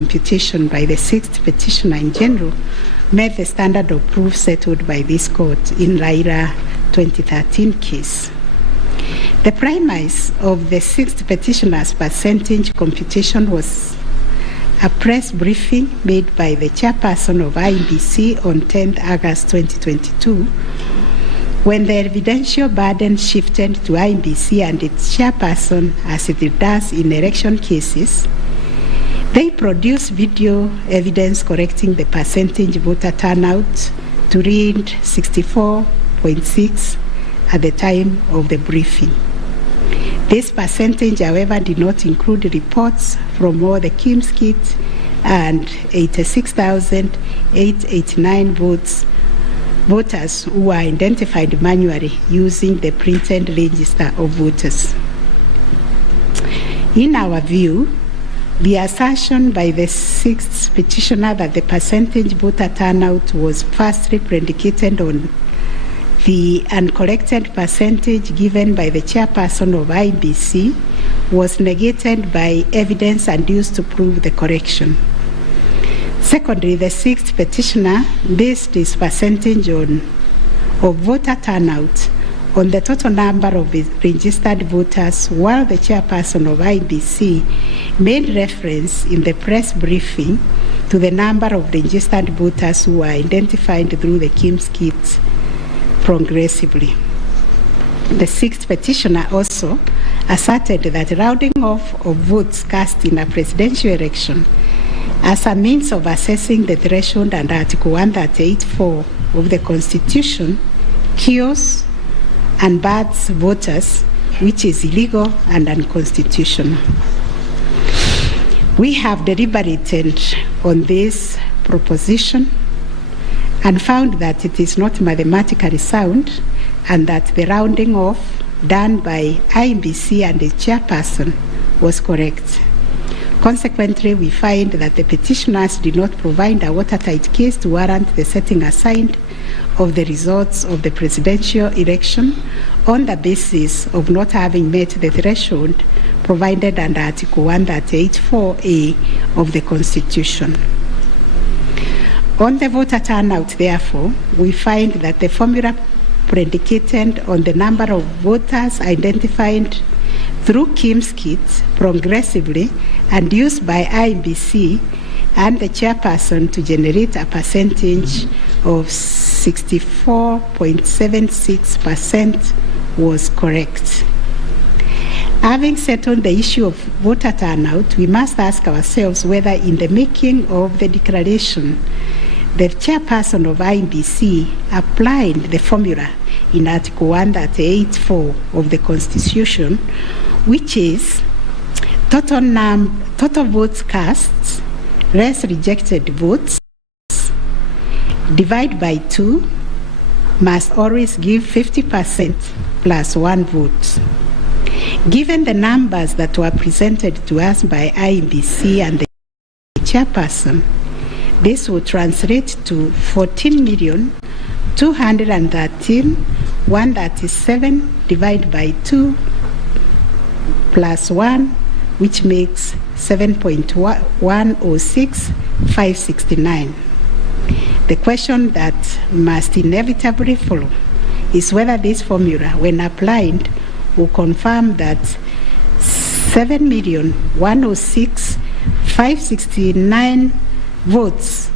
computation by the sixth petitioner in general met the standard of proof settled by this court in Raila 2013 case. The premise of the sixth petitioner's percentage computation was a press briefing made by the chairperson of IEBC on 10th August 2022, when the evidential burden shifted to IEBC and its chairperson, as it does in election cases. They produced video evidence correcting the percentage voter turnout to read 64.6 at the time of the briefing. This percentage, however, did not include reports from all the Kim's kits and 86,889 voters who were identified manually using the printed register of voters. In our view, the assertion by the sixth petitioner that the percentage voter turnout was firstly predicated on the uncorrected percentage given by the chairperson of IEBC was negated by evidence adduced to prove the correction. Secondly, the sixth petitioner based his percentage of voter turnout on the total number of registered voters, while the chairperson of IEBC made reference in the press briefing to the number of registered voters who were identified through the Kim's kits progressively. The sixth petitioner also asserted that rounding off of votes cast in a presidential election as a means of assessing the threshold under Article 138(4) of the Constitution kills and bars voters, which is illegal and unconstitutional. We have deliberated on this proposition and found that it is not mathematically sound and that the rounding off done by IEBC and the chairperson was correct. Consequently, we find that the petitioners did not provide a watertight case to warrant the setting aside of the results of the presidential election on the basis of not having met the threshold provided under Article 138(4)(a) of the Constitution. On the voter turnout, therefore, we find that the formula predicated on the number of voters identified through Kim's kits progressively and used by IEBC and the chairperson to generate a percentage of 64.76% was correct. Having settled the issue of voter turnout, we must ask ourselves whether in the making of the declaration, the chairperson of IEBC applied the formula in Article 138(4) of the Constitution, which is total votes cast less rejected votes divide by 2 must always give 50% plus 1 vote. Given the numbers that were presented to us by IEBC and the chairperson, this would translate to 14,213,137 divided by 2 plus 1, which makes 7.106,569. The question that must inevitably follow is whether this formula, when applied, will confirm that 7,106,569 votes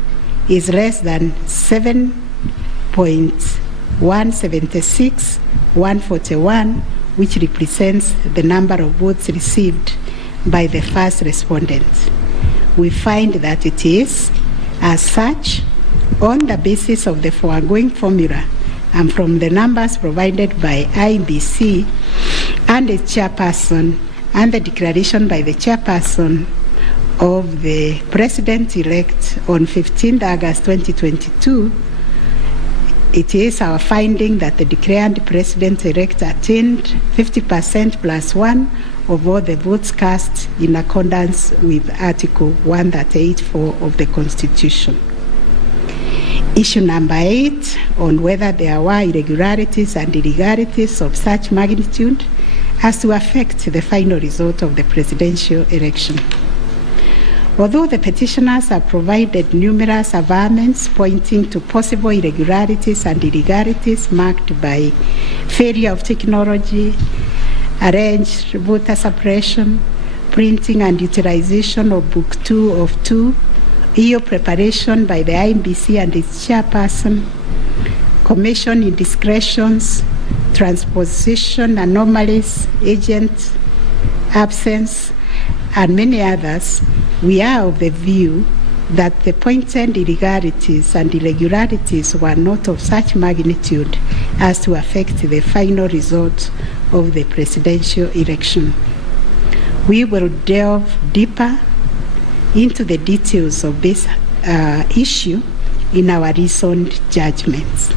is less than 7.176,141, which represents the number of votes received by the first respondent. We find that it is, as such, on the basis of the foregoing formula and from the numbers provided by IEBC and its chairperson and the declaration by the chairperson of the president-elect on 15th August 2022, it is our finding that the declared president-elect attained 50% plus 1 of all the votes cast in accordance with Article 138(4) of the Constitution. Issue number 8, on whether there were irregularities and illegalities of such magnitude as to affect the final result of the presidential election. Although the petitioners have provided numerous averments pointing to possible irregularities and illegalities marked by failure of technology, arranged voter suppression, printing and utilization of Book 2 of 2, EU preparation by the INBC and its chairperson, commission indiscretions, transposition anomalies, agent absence, and many others, we are of the view that the pointed illegalities and irregularities were not of such magnitude as to affect the final result of the presidential election. We will delve deeper into the details of this issue in our recent judgments.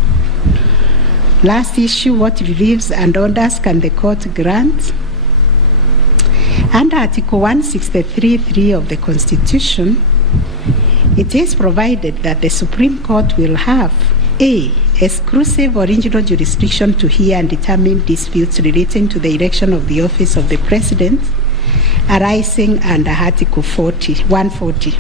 Last issue, what reliefs and orders can the court grant? Under Article 163(3) of the Constitution, it is provided that the Supreme Court will have A. Exclusive original jurisdiction to hear and determine disputes relating to the election of the office of the President arising under Article 140.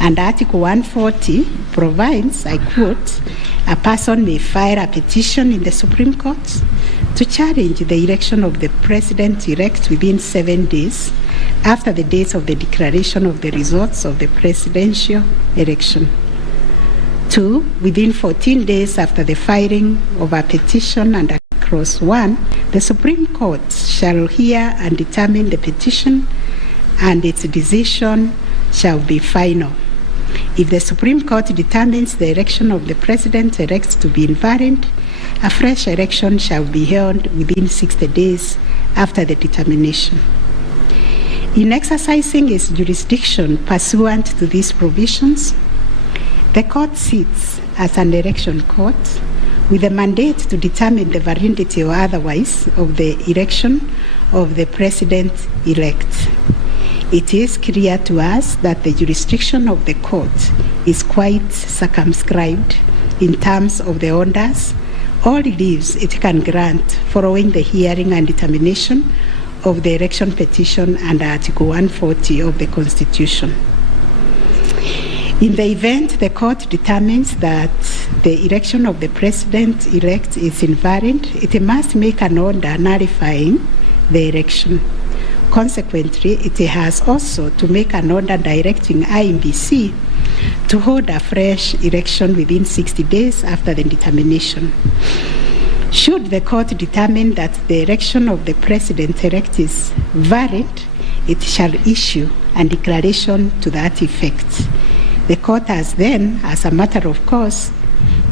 And Article 140 provides, I quote, a person may file a petition in the Supreme Court to challenge the election of the President-elect within 7 days after the date of the declaration of the results of the presidential election. 2, within 14 days after the filing of a petition under Clause 1, the Supreme Court shall hear and determine the petition, and its decision shall be final. If the Supreme Court determines the election of the President-elect to be invalid, a fresh election shall be held within 60 days after the determination. In exercising its jurisdiction pursuant to these provisions, the court sits as an election court with a mandate to determine the validity or otherwise of the election of the President-elect. It is clear to us that the jurisdiction of the court is quite circumscribed in terms of the orders or reliefs it can grant following the hearing and determination of the election petition under Article 140 of the Constitution. In the event the court determines that the election of the President-elect is invalid, it must make an order nullifying the election. Consequently, it has also to make an order directing INBC to hold a fresh election within 60 days after the determination. Should the court determine that the election of the President-elect is valid, it shall issue a declaration to that effect. The court has then, as a matter of course,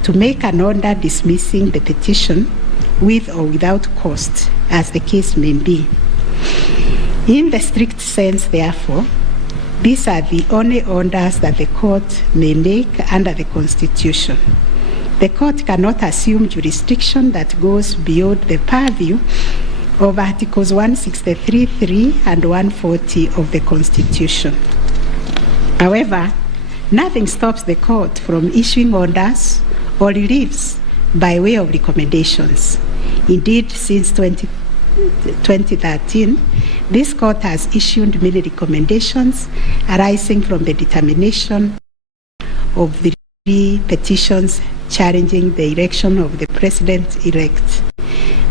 to make an order dismissing the petition with or without cost, as the case may be. In the strict sense, therefore, these are the only orders that the court may make under the Constitution. The court cannot assume jurisdiction that goes beyond the purview of Articles 163(3) and 140 of the Constitution. However, nothing stops the court from issuing orders or reliefs by way of recommendations. Indeed, since 2013, this court has issued many recommendations arising from the determination of the 3 petitions challenging the election of the President-elect.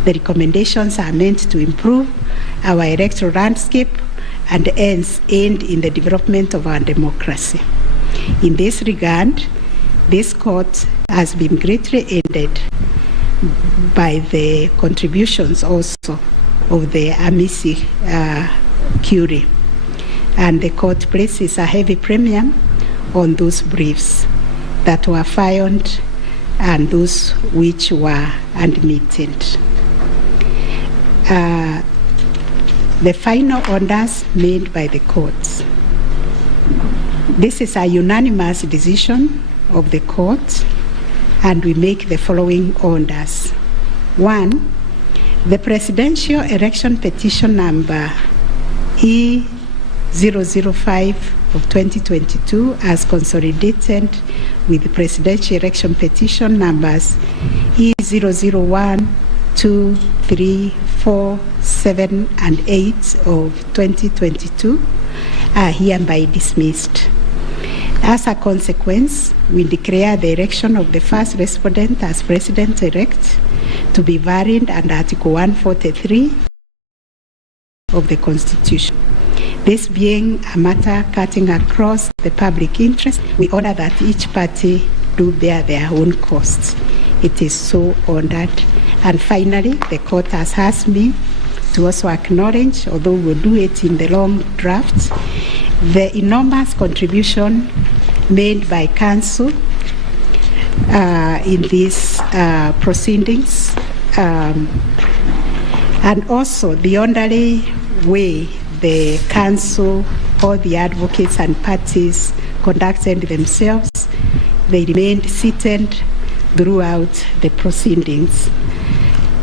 The recommendations are meant to improve our electoral landscape and hence aid in the development of our democracy. In this regard, this court has been greatly aided by the contributions also of the amici curiae, and the court places a heavy premium on those briefs that were filed and those which were admitted. The final orders made by the courts. This is a unanimous decision of the court, and we make the following orders. 1, the presidential election petition number E005 of 2022 as consolidated with the presidential election petition numbers E001, 2, 3, 4, 7, and 8 of 2022 are hereby dismissed. As a consequence, we declare the election of the first respondent as President-elect to be varied under Article 143 of the Constitution. This being a matter cutting across the public interest, we order that each party do bear their own costs. It is so ordered. And finally, the court has asked me to also acknowledge, although we'll do it in the long draft, the enormous contribution made by counsel in these proceedings, and also the orderly way the counsel, all the advocates and parties conducted themselves. They remained seated throughout the proceedings.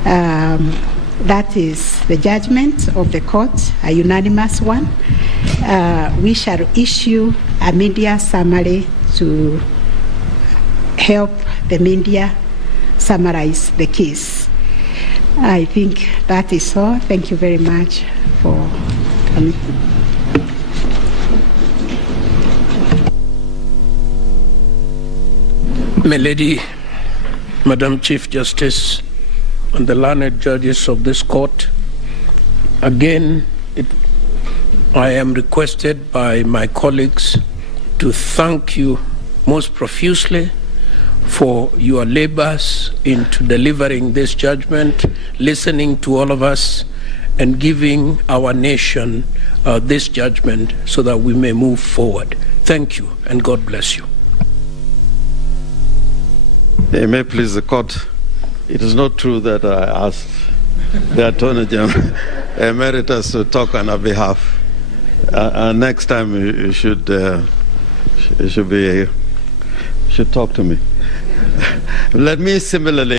That is the judgment of the court, a unanimous one. We shall issue a media summary to help the media summarize the case. I think that is all. Thank you very much for coming. My Lady, Madam Chief Justice, and the learned judges of this court, again, I am requested by my colleagues to thank you most profusely for your labors into delivering this judgment, listening to all of us, and giving our nation this judgment so that we may move forward. Thank you, and God bless you. May it please the court. It is not true that I asked the Attorney General Emeritus to talk on our behalf. Next time you should talk to me. Let me similarly